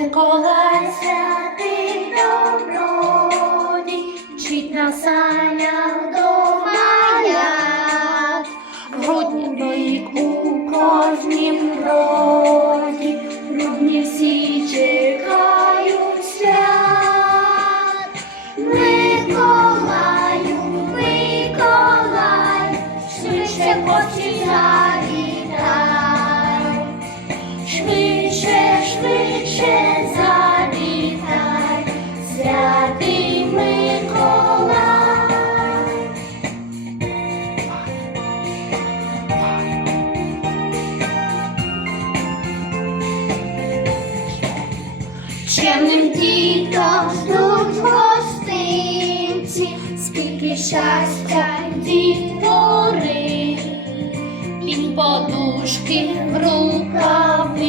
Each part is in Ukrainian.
Миколай святий добродій, вчить санях до грудні доїк у кожнім році. Чемним дітям ждуть гостинці, скільки щастя дітвори, під подушки в рукавиці,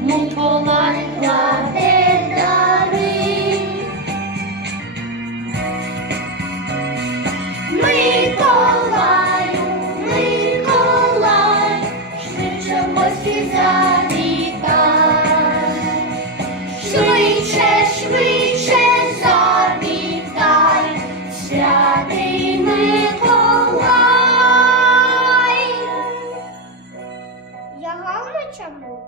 Миколай кладе дари. Миколаю, Миколай, швидше в гості Швидше, завітай, святий Миколай. Я гарно тянув.